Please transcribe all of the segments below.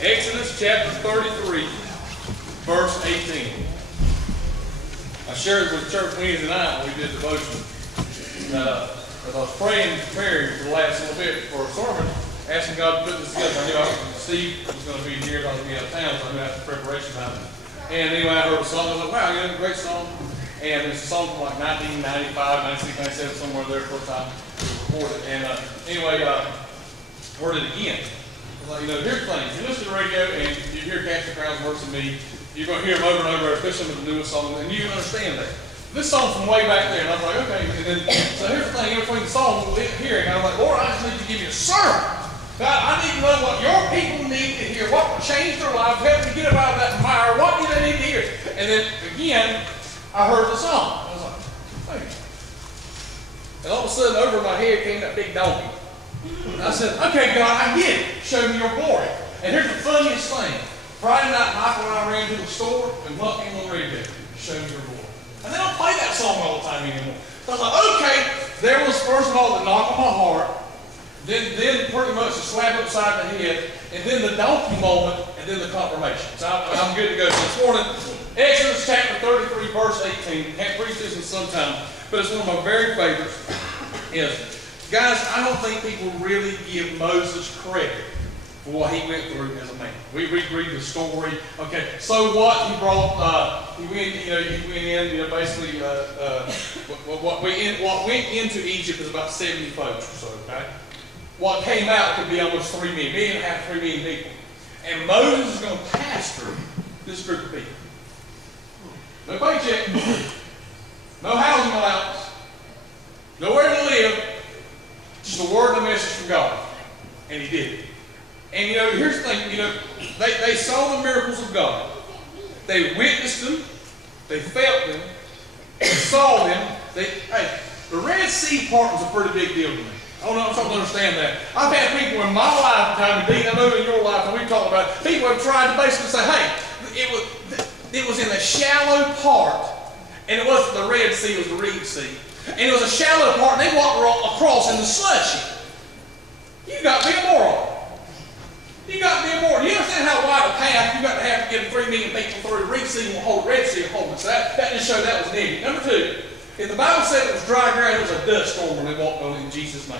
Exodus chapter 33, verse 18. I shared it with church Wednesday night when we did devotion. As I was praying, preparing for the last little bit for a sermon, asking God to put this together. I knew Steve was going to be here, I was going to be out of town, so I knew I had some preparation time. And anyway, I heard a song. I was like, wow, you know, a great song. And it's a song from like 1995, 1997, somewhere there, first time it was recorded. And anyway, heard it again. I was like, you know, here's the thing. If you listen to the radio and you hear Casting Crowns worse than me, you're going to hear them over and over, especially with the newest song, and you understand that. This song's from way back there, and I was like, okay. And then, so here's the thing, in between the song and hearing, I was like, Lord, I just need to give you a sermon. God, I need to know what your people need to hear, what will change their lives, help them get up out of that mire, what do they need to hear? And then, again, I heard the song. I was like, hey. And all of a sudden, over my head came that big donkey. And I said, okay, God, I get it. Show me your glory. And here's the funniest thing. Friday night, Michael and I ran to the store, and what came on the radio? Show me your glory. And they don't play that song all the time anymore. So I was like, okay, there was, first of all, the knock on my heart. Then pretty much the slap upside the head, and then the donkey moment, and then the confirmation. So I'm good to go. So this morning, Exodus chapter 33, verse 18. Haven't preached this in some time, but it's one of my very favorites. Guys, I don't think people really give Moses credit for what he went through as a man. We read the story. Okay, so what? He brought. He went in. Basically, what went into Egypt is about 70 folks or so. Okay. What came out could be almost 3 million, 3 million people. And Moses is going to pastor this group of people. No paycheck, no housing allowance, nowhere to live, just a word and a message from God. And he did it. And here's the thing, they saw the miracles of God. They witnessed them, they felt them, they saw them. The Red Sea part was a pretty big deal to me. I don't know if I'm to understand that. I've had people in my lifetime, and Dean, I know in your life, and we've talked about it, people have tried to basically say, hey, it was in the shallow part, and it wasn't the Red Sea, it was the Reed Sea. And it was a shallow part, and they walked across in the slushy. You got to be a moron. You got to be a moron. You understand how wide a path you got to have to get 3 million people through? The Reed Sea won't hold, Red Sea will hold it. So that just showed that was negative. Number two, if the Bible said it was dry ground, it was a dust storm when they walked on it in Jesus' name.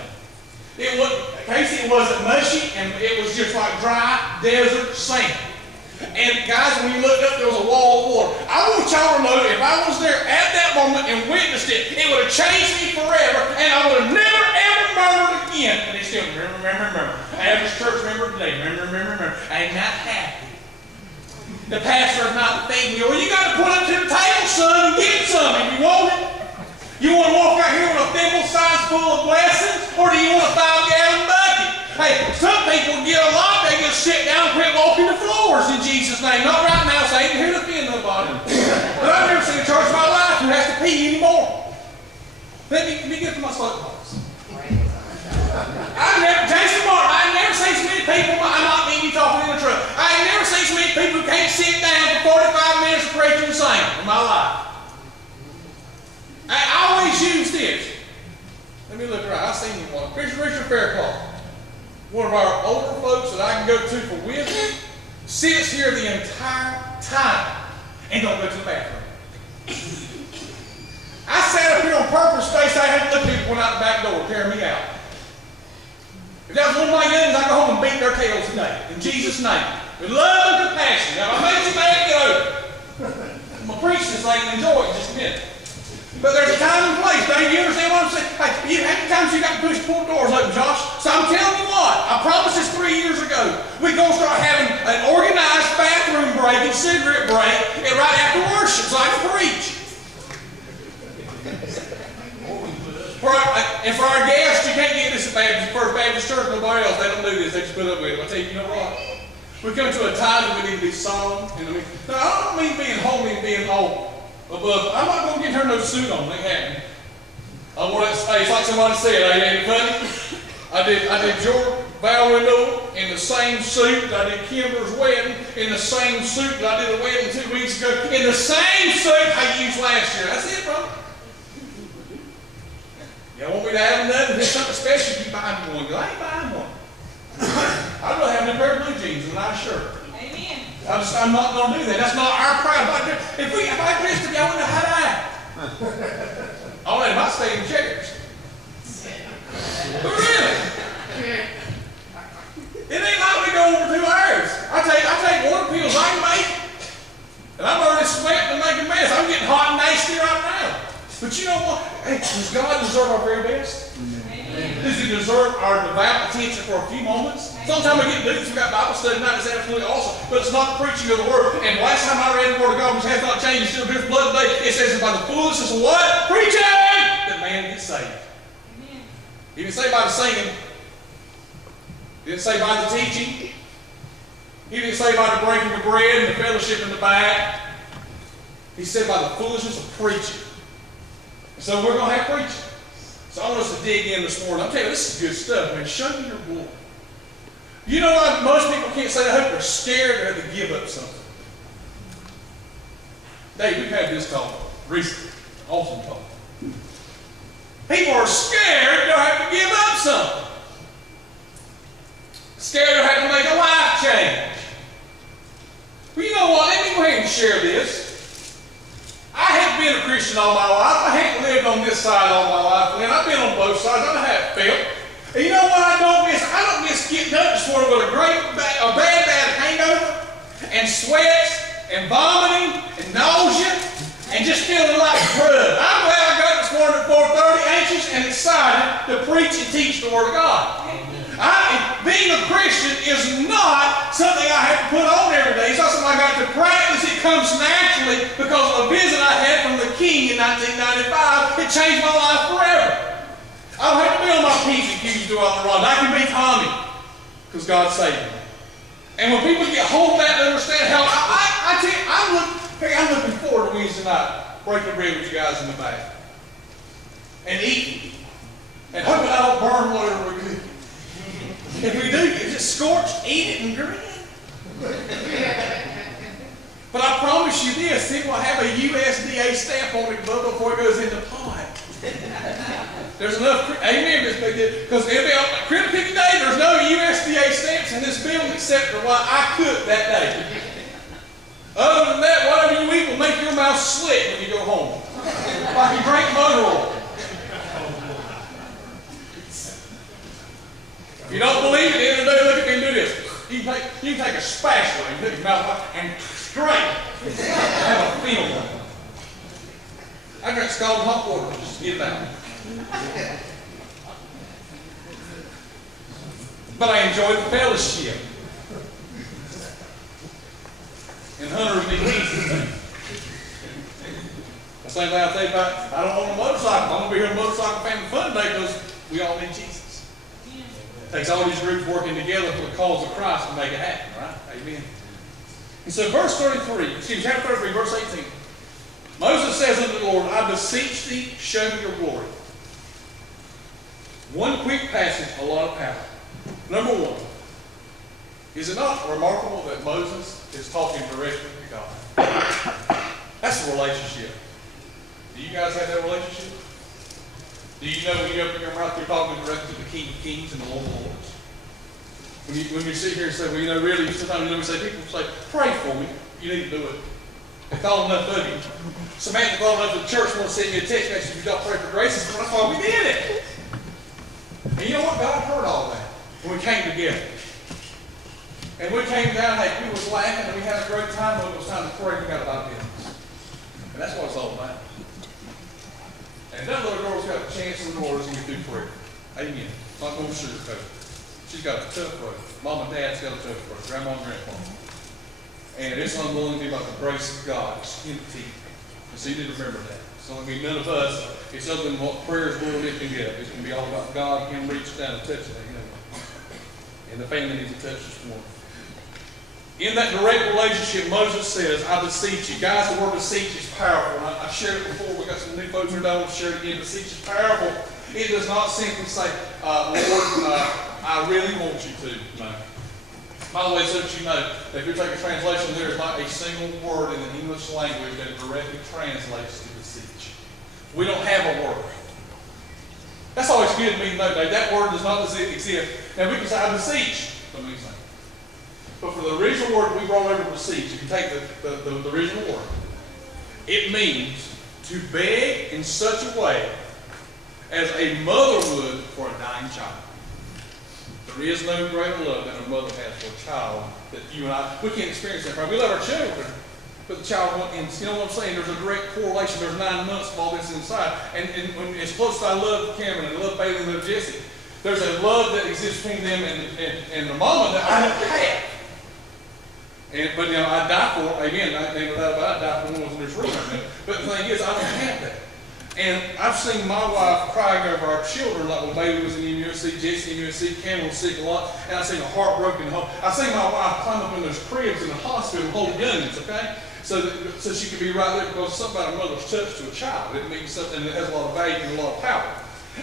It wasn't mushy, and it was just like dry desert sand. And guys, when you looked up, there was a wall of water. I want y'all to know if I was there at that moment and witnessed it, it would have changed me forever, and I would have never, ever murmured again. And they still remember. I have this church member today. Remember. I'm not happy. The pastor is not feeding me. Well, you got to put it to the table, son, and get some if you want it. You want to walk out here with a thimble size full of blessings, or do you want a 5-gallon bucket? Hey, some people get a lot, they just sit down and quit walking the floors in Jesus' name. Not right now, so I ain't here to offend nobody. But I've never seen a church in my life who has to pee anymore. Let me get to my soapbox. Jason Martin, I've never seen so many people, I'm not mean you talking in the truck. I've never seen so many people who can't sit down for 45 minutes to preach and sing in my life. I always use this. Let me look around. I've seen one. Richard Fairclough, one of our older folks that I can go to for wisdom, sits here the entire time and don't go to the bathroom. I sat up here on purpose, face I had to look people went out the back door, tearing me out. If that was one of my youngins, I'd go home and beat their tails today. In Jesus' name. With love and compassion. Now, if I made you mad, get over it. I'm going to preach this thing and enjoy it in just a minute. But there's a time and place. Dave, you understand what I'm saying? Hey, how many times you got to pull doors open, Josh? So I'm telling you what, I promised this 3 years ago. We're going to start having an organized bathroom break and cigarette break and right after worship so I can preach. And for our guests, you can't get this at First Baptist Church, nobody else. They don't do this. They just put up with it. I tell you, you know what? We come to a time that we need to be solemn. Now, I don't mean being holy and being all above. I'm not going to get her no suit on. Ain't happening. I want to say, it's like somebody said, ain't it funny? I did your vow renewal in the same suit that I did Kimber's wedding, in the same suit that I did the wedding 2 weeks ago, in the same suit I used last year. That's it, brother. Y'all want me to have another? If it's something special, you buy me one. I ain't buying one. I'd rather have them jeans and a nice shirt. Amen. I'm not going to do that. That's not our crowd. If I dressed up, y'all wouldn't know how to act. Oh, they might stay in chairs. But really, it ain't like we go over 2 hours. I take one pills I can make, and I'm already sweating and making a mess. I'm getting hot and nasty right now. But you know what? Hey, does God deserve our very best? Amen. Does He deserve our devout attention for a few moments? Sometimes we get dudes who got Bible study tonight. It's absolutely awesome, but it's not the preaching of the Word. And last time I read the Word of God, which has not changed, still drips blood today, it says by the foolishness of what? Preaching! That man gets saved. Amen. He didn't say by the singing. He didn't say by the teaching. He didn't say by the breaking of bread and the fellowship in the back. He said by the foolishness of preaching. So we're going to have preaching. So I want us to dig in this morning. I'm telling you, this is good stuff, man. Show me your glory. You know what? Most people can't say that. I hope they're scared or have to give up something. Dave, we've had this talk recently. Awesome talk. People are scared they'll have to give up something. Scared they'll have to make a life change. Well, you know what? Let me go ahead and share this. I haven't been a Christian all my life. I haven't lived on this side all my life. And I've been on both sides. I know how it felt. And you know what I don't miss? I don't miss getting up this morning with a bad hangover and sweats and vomiting and nausea and just feeling like crud. I'm glad I got this morning at 4:30, anxious and excited to preach and teach the Word of God. Being a Christian is not something I have to put on every day. It's not something I got to practice. It comes naturally because of a visit I had from the King in 1995. It changed my life forever. I don't have to be on my P's and Q's throughout the run. I can be Tommy because God saved me. And when people get hold of that and understand how I tell you, I'm looking forward to Wednesday night, breaking bread with you guys in the back and eating and hoping I don't burn whatever we cook. If we do, you just scorch, eat it, and grin. But I promise you this, it will have a USDA stamp on it before it goes into pot. There's enough, amen, because Critter Picking Day, there's no USDA stamps in this building except for what I cooked that day. Other than that, whatever you eat will make your mouth slick when you go home. Like you drink motor oil. If you don't believe it, at the end of the day, look at me and do this. You can take a spatula and put your mouth like and straight. Have a film. I drink scalding hot water just to get it out. But I enjoy the fellowship. And hunters need Jesus. The same thing I tell you about, I don't want a motorcycle. I'm going to be here on a motorcycle family fun day because we all need Jesus. It takes all these groups working together for the cause of Christ to make it happen, right? Amen. And so verse 33, chapter 33, verse 18. Moses says unto the Lord, I beseech thee, show me your glory. One quick passage, a lot of power. Number one, is it not remarkable that Moses is talking directly to God? That's a relationship. Do you guys have that relationship? Do you know when you open your mouth, you're talking directly to the King of Kings and the Lord of Lords? When you sit here and say, well, you know, really, sometimes we say, people say, pray for me. You need to do it. They thought enough of you. Samantha thought enough of the church want to send me a text message if you don't pray for grace. And that's why we did it. And you know what? God heard all that when we came together. And we came down, hey, we was laughing and we had a great time, but it was time to pray. We got a lot of business. And that's what it's all about. And that little girl's got a chance in the Lord as we do prayer. Amen. Not going to sugarcoat it. She's got a tough road. Mom and Dad's got a tough road. Grandma and Grandpa. And it's unwilling to be about the grace of God. It's in the teeth. And so you need to remember that. So I mean, none of us, it's other than what prayers we're lifting up. It's going to be all about God. Him reaching down and touching it. You know. And the family needs to touch this morning. In that direct relationship, Moses says, I beseech you. Guys, the word beseech is powerful. I shared it before. We got some new folks here that I want to share it again. Beseech is powerful. It does not simply say, Lord, I really want you to. No. By the way, so that you know, if you take a translation, there is not a single word in the English language that directly translates to beseech. We don't have a word. That's always good to me to know that word does not exist. Now we can say, I beseech. Don't mean anything. But for the original word we brought over from the seeds, if you take the original word, it means to beg in such a way as a mother would for a dying child. There is no greater love than a mother has for a child that you and I, we can't experience that. Right? We love our children, but the child won't, you know what I'm saying? There's a direct correlation. There's 9 months of all this inside. And when, as close as I love Cameron and love Bailey and love Jesse, there's a love that exists between them and the mama that I don't have. But you know, I die for, again, I die for the ones in this room right now. But the thing is, I don't have that. And I've seen my wife crying over our children, like when Bailey was in USC, Jesse in USC, Cameron was sick a lot, and I've seen a heartbroken home. I've seen my wife climb up in those cribs in the hospital and hold guns, okay? So she could be right there, because something about a mother's touch to a child. It means something that has a lot of value and a lot of power.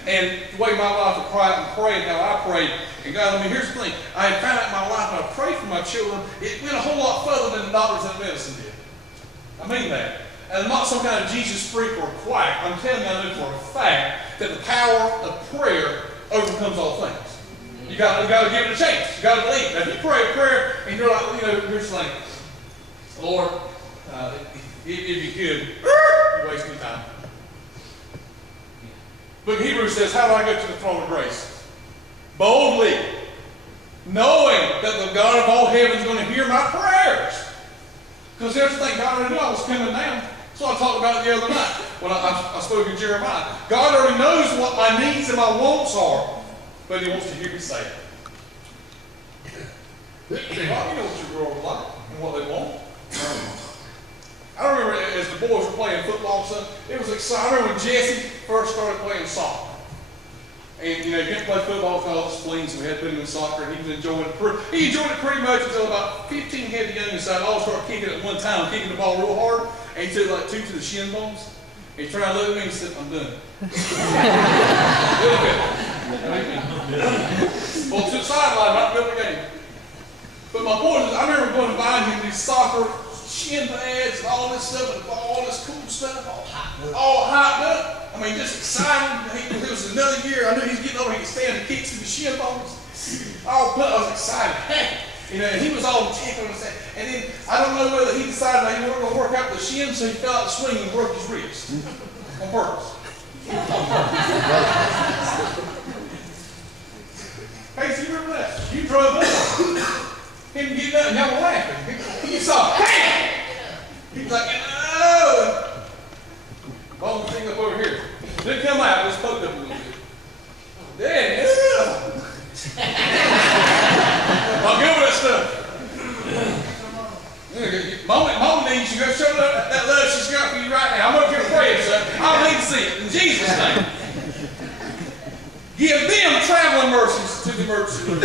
And the way my wife would cry out and pray, and how I prayed, and God, I mean, here's the thing. I had found out in my life when I prayed for my children, it went a whole lot further than the doctors and medicine did. I mean that. And I'm not some kind of Jesus freak or quack. I'm telling you, I know for a fact that the power of prayer overcomes all things. You got to give it a chance. You got to believe. Now, if you pray a prayer and you're like, you know, you're just like, Lord, if you could, you're wasting time. But Hebrews says, how do I go to the throne of grace? Boldly, knowing that the God of all heaven is going to hear my prayers. Because here's the thing, God already knew I was coming down. So I talked about it the other night when I spoke in Jeremiah. God already knows what my needs and my wants are, but He wants to hear me say it. God, you know what your girls like and what they want. I remember as the boys were playing football and stuff, it was exciting. I remember when Jesse first started playing soccer. And, you know, he didn't play football with all the spleen, so we had to put him in soccer, and he was enjoying it. He enjoyed it pretty much until about 15 had the youngest side. All started kicking at one time, kicking the ball real hard, and he took like 2 to the shin bones. And he tried to look at me and he said, I'm done. Well, to the sideline, not build the game. But my boys, I remember going to buy him these soccer shin pads and all this stuff, and all this cool stuff, all hyped up. I mean, just excited. It was another year. I knew he was getting over. He could stand the kicks and the shin bones. I was excited, happy. You know, and he was all tickling and saying. And then I don't know whether he decided that he wasn't going to work out the shin, so he fell out the swing and broke his wrist on purpose. Hey, so you remember that? You drove up. Him getting up and y'all were laughing. You saw, hey! He was like, oh! Bone thing up over here. Didn't come out, just poked up a little bit. Dang, I'll give her that stuff. Mama needs you. Go show that love she's got for you right now. I'm up here praying, son. I need to see it. In Jesus' name. Give them traveling mercies to the emergency room.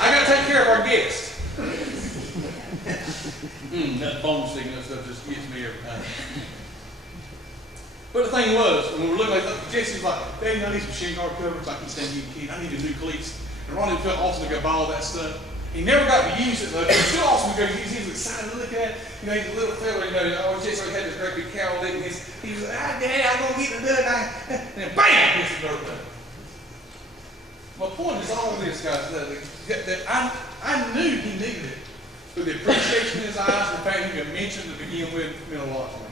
I got to take care of our guests. That phone signal stuff just gets me every time. But the thing was, when we were looking at that, Jesse's like, Dad, I need some shin guard covers. I can stand getting keyed. I need a new cleats. And Ronnie felt awesome to go buy all that stuff. He never got to use it, though. It was still awesome because he was excited to look at it. You know, he's a little fella, you know, Jesse always had this great big cowl leg, and he was like, Dad, I'm going to get it done. And then bam, hits the dirt done. My point is all this, guys, that I knew he needed it. But the appreciation in his eyes, the fact he could mention to begin with, meant a lot to me.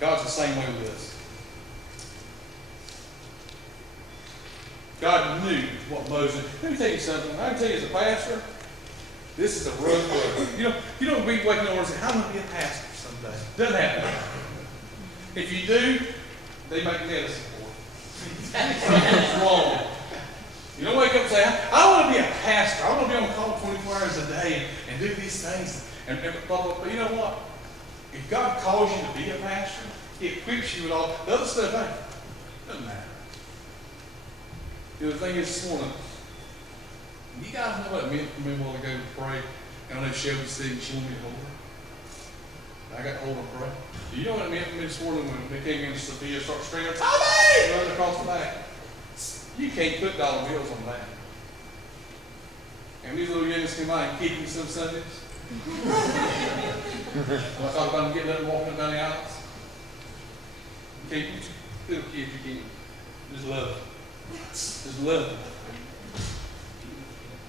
God's the same way with us. God knew what Moses. Let me tell you something. I can tell you as a pastor, this is a rough road. You don't be waking up and say, I'm going to be a pastor someday. Doesn't happen. If you do, they make medicine for it. Something's wrong. You don't wake up and say, I want to be a pastor. I want to be on call 24 hours a day and do these things. And blah, blah. But you know what? If God calls you to be a pastor, He equips you with all the other stuff. Hey, doesn't matter. The other thing is this morning, you guys know what it meant for me a while ago to pray. And I know Shelby said she wanted me to hold her. I got to hold her and pray. Do you know what it meant for me this morning when they came in to Sophia and started screaming, Tommy! Running across the back. You can't put dollar bills on that. And these little youngins come out and kick you some Sundays. When I talk about them getting up and walking up down the aisles. You can't, little kids, you can't. Just love them. Just love them.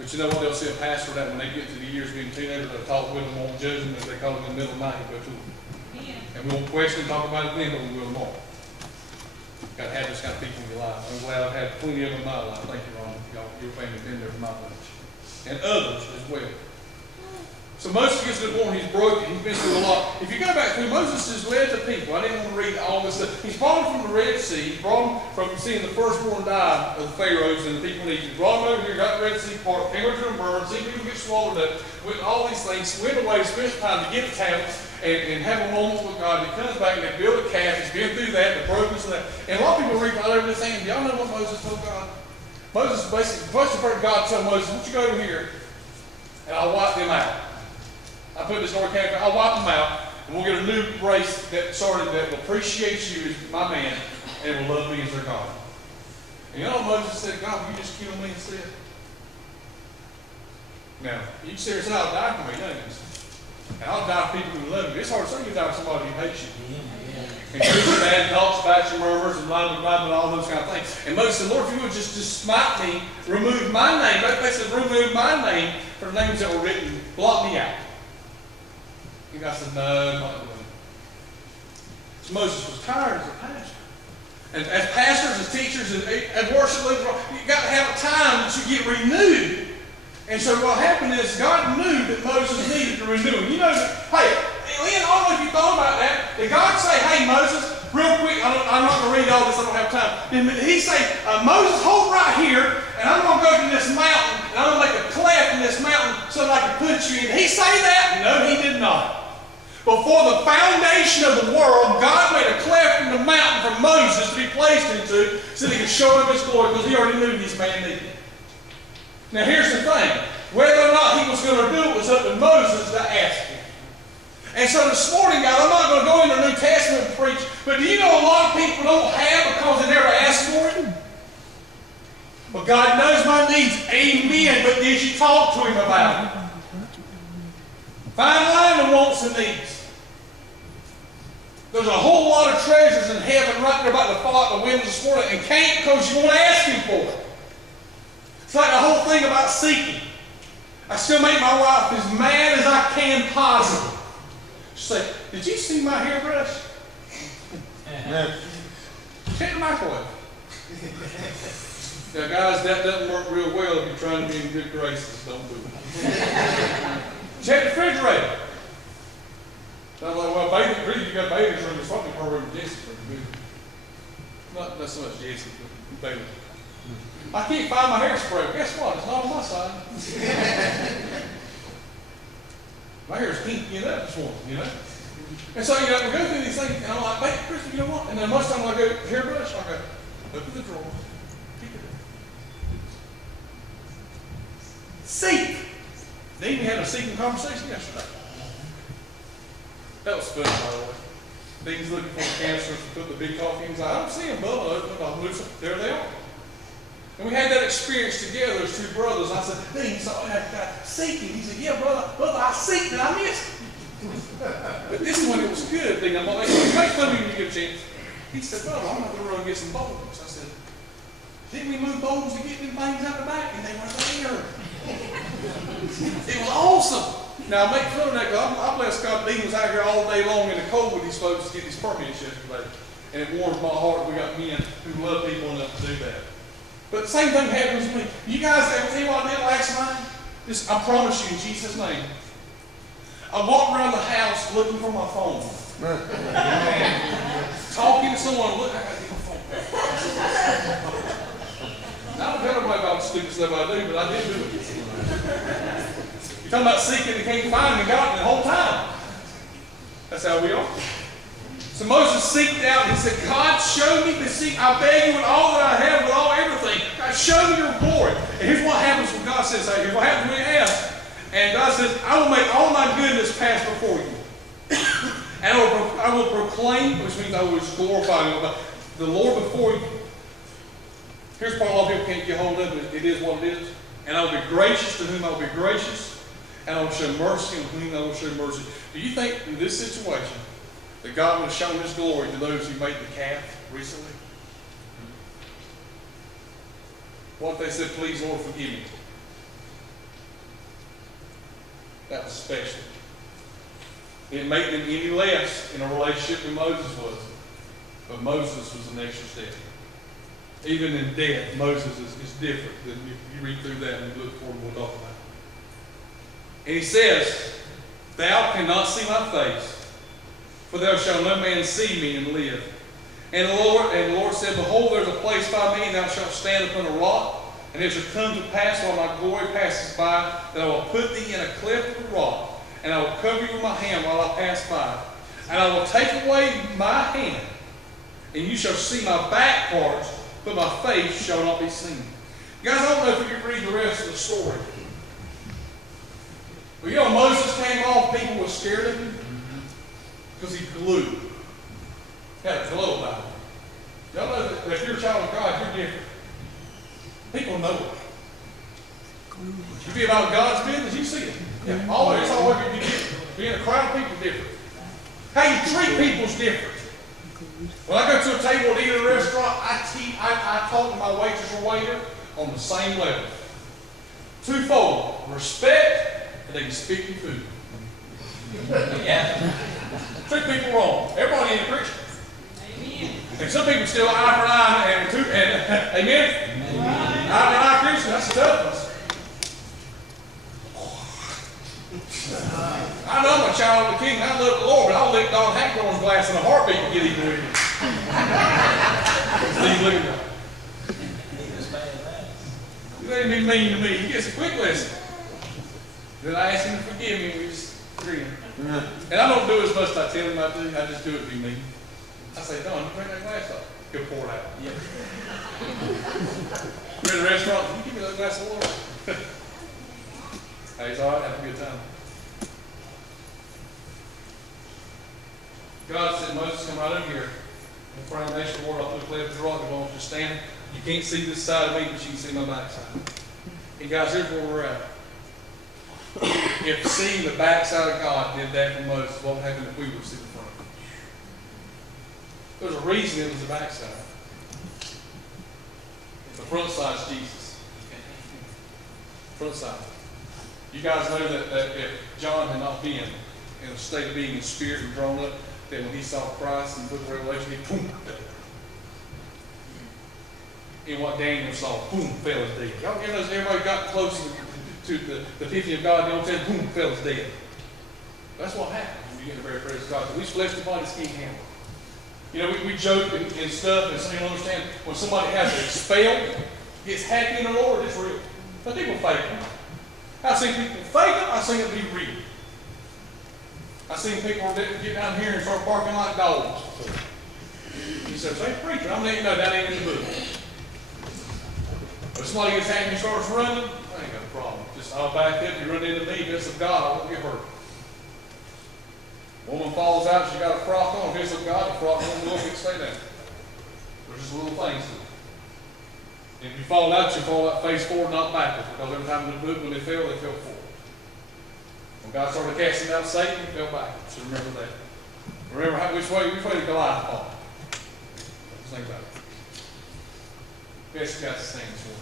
But you know what? They'll see a pastor that when they get to the years of being teenagers, they'll talk with them, won't judge them. If they call them in the middle of the night, you go to them. And we won't question and talk about it then, but we will tomorrow. Got to have this kind of people in your life. I'm glad I've had plenty of them in my life. Thank you, Ron. Your family's been there for my bunch. And others as well. So Moses gets to the point he's broken. He's been through a lot. If you go back through, Moses has led the people. I didn't want to read all this stuff. He's brought them from the Red Sea. He brought them from seeing the firstborn die of the Pharaohs and the people in Egypt. Brought them over here, got the Red Sea part, came over to them burned, seen people get swallowed up, with all these things, went away, spent time to get a talent and have a moment with God. He comes back and they build a calf. He's been through that, the brokenness of that. And a lot of people read right over this thing. Y'all know what Moses told God? Moses basically, first of all, God told Moses, "Why don't you go over here and I'll wipe them out." I put this North Carolina, I'll wipe them out, and we'll get a new race that started that will appreciate you as my man and will love me as their God. And you know what Moses said? God, will you just kill me instead? Now, you can say, I'll die for me, don't you? And I'll die for people who love you. It's hard to say you die for somebody who hates you. And here's the bad talks about your murmurs and blah, blah, blah, and all those kind of things. And Moses said, Lord, if you would just smite me, remove my name. They said, remove my name for the names that were written. Blot me out. And God said, no, I'm not doing it. So Moses was tired as a pastor. And as pastors, as teachers, as worship leaders, you've got to have a time that you get renewed. And so what happened is God knew that Moses needed to renew him. You know, hey, Lynn, I don't know if you thought about that. Did God say, hey, Moses, real quick, I'm not going to read all this, I don't have time. Did he say, Moses, hold right here, and I'm going to go to this mountain, and I'm going to make a cleft in this mountain so that I can put you in? Did he say that? No, he did not. Before the foundation of the world, God made a cleft in the mountain for Moses to be placed into so that he could show him his glory, because he already knew this man needed it. Now here's the thing. Whether or not he was going to do it was up to Moses to ask him. And so this morning, guys, I'm not going to go into the New Testament and preach, but do you know a lot of people don't have because they never asked for it? Well, God knows my needs. Amen. But did you talk to him about it? Fine line of wants and needs. There's a whole lot of treasures in heaven right there about to fall out the windows this morning and can't because you won't ask him for it. It's like the whole thing about seeking. I still make my wife as mad as I can possibly. She'll say, did you see my hairbrush? Check the microwave. Now guys, that doesn't work real well if you're trying to be in good graces. Don't do it. Check the refrigerator. So I'm like, well, really, you got baby's room. It's probably her room, Jesse's room. Not so much Jesse, but baby. I can't find my hairspray. Guess what? It's not on my side. My hair's kinky up this morning, you know? And so, you know, we go through these things, and I'm like, baby, Chris, you know what? And then most time when I go, hairbrush, I go, open the drawer, pick it up. Seek. Then we had a seeking conversation yesterday. That was fun, by the way. Dean's looking for the canisters to put the big coffee in. He's like, I don't see them, Bubba. I opened them, I'll move them. There they are. And we had that experience together as two brothers. And I said, Dean, so I got seeking. He said, yeah, brother, I seeked and I missed it. But this one, it was good. Dean, I'm like, make fun of me when you get a chance. He said, brother, I'm going to run and get some bowls. I said, didn't we move bowls to get them things out the back? And they were there. It was awesome. Now, I make fun of that because I bless God. Dean was out here all day long in the cold with these folks to get these permits yesterday. And it warms my heart. We got men who love people enough to do that. But the same thing happens to me. You guys ever tell you what I did last night? I promise you in Jesus' name. I walked around the house looking for my phone. Talking to someone, look, I got to get my phone. I don't tell everybody about the stupid stuff I do, but I did do it. You're talking about seeking and can't find and got it the whole time. That's how we are. So Moses seeked out and he said, God, show me the seek. I beg you with all that I have, with all everything. God, show me your glory. And here's what happens when God says, here's what happens when we ask. And God says, I will make all my goodness pass before you. And I will proclaim, which means I will glorify the Lord before you. Here's part a lot of people can't get hold of. It is what it is. And I will be gracious to whom I will be gracious. And I will show mercy on whom I will show mercy. Do you think in this situation that God would have shown his glory to those who made the calf recently? What if they said, please, Lord, forgive me? That was special. It didn't make them any less in a relationship than Moses was. But Moses was the next step. Even in death, Moses is different than you read through that and you look forward, we'll talk about it. And he says, thou cannot see my face, for thou shalt no man see me and live. And the Lord said, behold, there is a place by me, and thou shalt stand upon a rock. And it shall come to pass while my glory passes by, that I will put thee in a cleft of the rock, and I will cover you with my hand while I pass by. And I will take away my hand, and you shall see my back parts, but my face shall not be seen. You guys, I don't know if you can read the rest of the story. But you know, Moses came off, people were scared of him because he glowed. He had a glow about him. Y'all know that if you're a child of God, you're different. People know it. You be about God's business, you see it. Yeah, always be different. Being a crowd of people is different. How you treat people is different. When I go to a table to eat at a restaurant, I talk to my waitress or waiter on the same level. Twofold: respect, and they can speak your food. Yeah. Treat people wrong. Everybody ain't a Christian. Amen. And some people still eye for eye and amen. Eye for eye Christian, that's the toughness. I know I'm a child of the King. I love the Lord, but I'll lick Don Hackthorne's glass in a heartbeat and get even with him. He's looking at me. You ain't been mean to me. He gets a quick lesson. Then I ask him to forgive me, and we just agree. And I don't do as much as I tell him I do. I just do it to be mean. I say, Don, you bring that glass up. He'll pour it out. Yeah. We're in a restaurant. Can you give me that glass of water? Hey, it's all right. Have a good time. God said, Moses, come right over here. In front of the nation of the world, I'll put a cleft of the rock. I want you to stand. You can't see this side of me, but you can see my backside. And guys, here's where we're at. If seeing the backside of God did that for Moses, what would happen if we would see the front? There's a reason it was the backside. The front side is Jesus. Front side. You guys know that if John had not been in a state of being in spirit and drawn up, that when he saw Christ in the book of Revelation, he boom, fell. And what Daniel saw, boom, fell as dead. Y'all notice everybody got close to the epiphany of God, you know what I'm saying? Boom, fell as dead. That's what happens when you get in the very presence of God. Because these fleshly bodies can't handle it. You know, we joke and stuff, and some people understand when somebody has it expelled, gets happy in the Lord, it's real. But people fake it. I've seen people fake it, I've seen it be real. I've seen people get down here and start barking like dogs. He says, hey, preacher, I'm letting you know that ain't in the book. If somebody gets happy and starts running, I ain't got a problem. Just I'll back up, you run into me, if it's of God, I won't get hurt. Woman falls out, she got a frock on, if it's of God, the frock won't go up and stay down. There's just little things to it. If you fall out, you fall out face forward, not backwards, because every time in the book, when they fell forward. When God started casting out Satan, he fell backwards. So remember that. Remember which way did Goliath fall? Let's think about it. Yes, you got to sing this one.